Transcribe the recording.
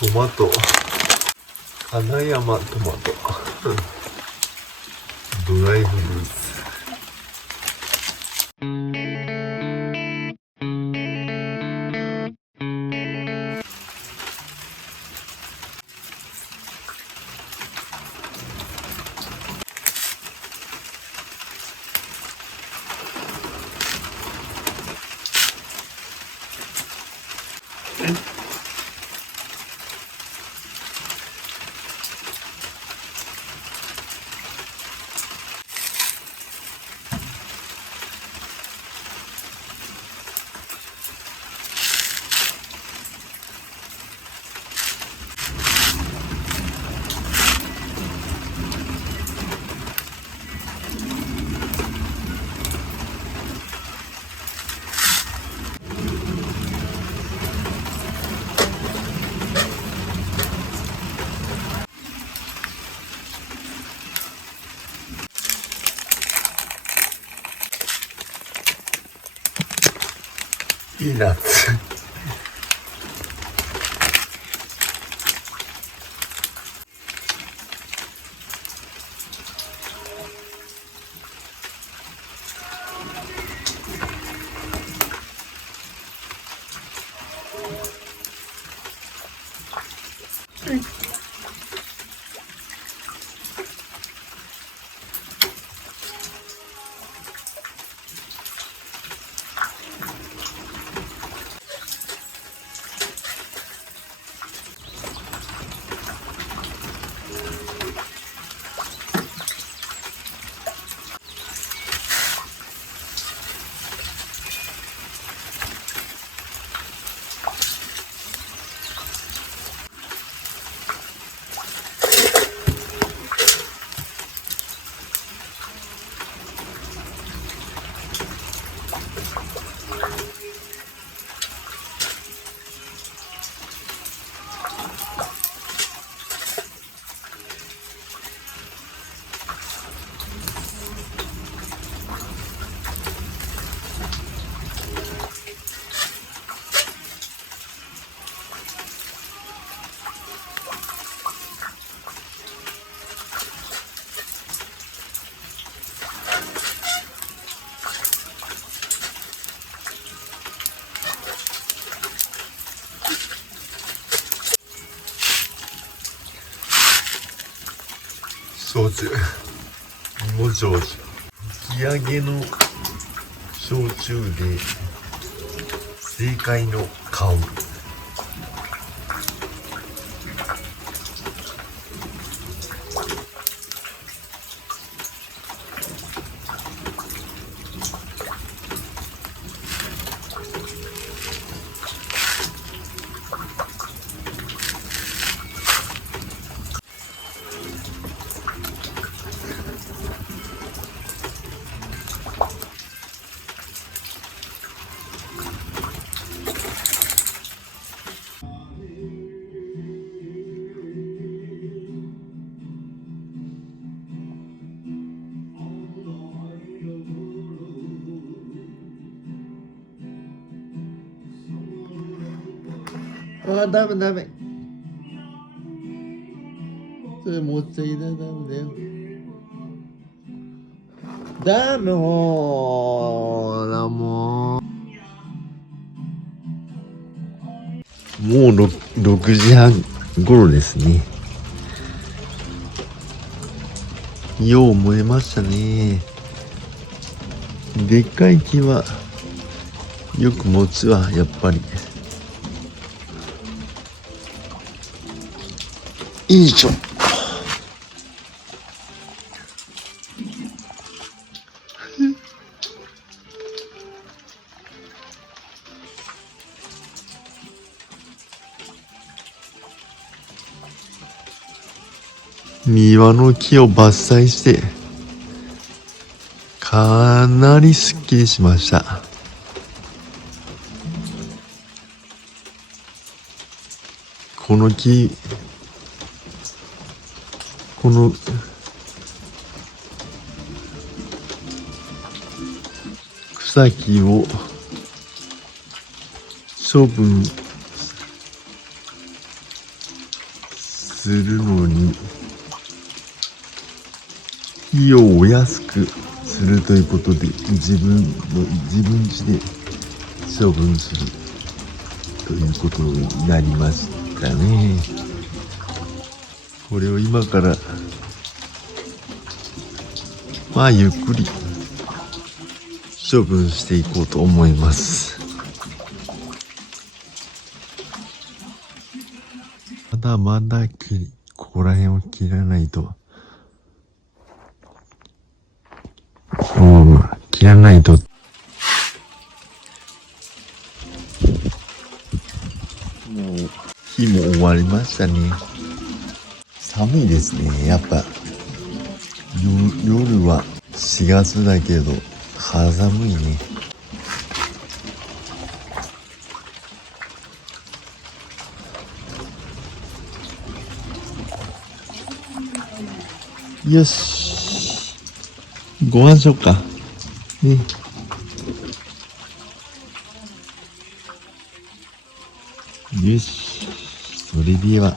トマト、金山トマトドライフルーツ。ピーナッツ焼酎、芋焼酎、吹き上げの焼酎で正解の香り。ああ、ダメダメ。それ持っちゃいけない、ダメだよ。ダメ、ほーらもう。もう6時半頃ですね。よう燃えましたね。でっかい木はよく持つわ、やっぱり。いいしょ。庭の木を伐採してかなりすっきりしました。この木、この草木を処分するのに費用を安くするということで自分家で処分するということになりましたね。これを今からゆっくり処分していこうと思います。まだここら辺を切らないと、切らないと、もう日も終わりましたね。寒いですね。やっぱ夜は4月だけど肌寒いね。よし、ご飯しよっかね。よし、それでは。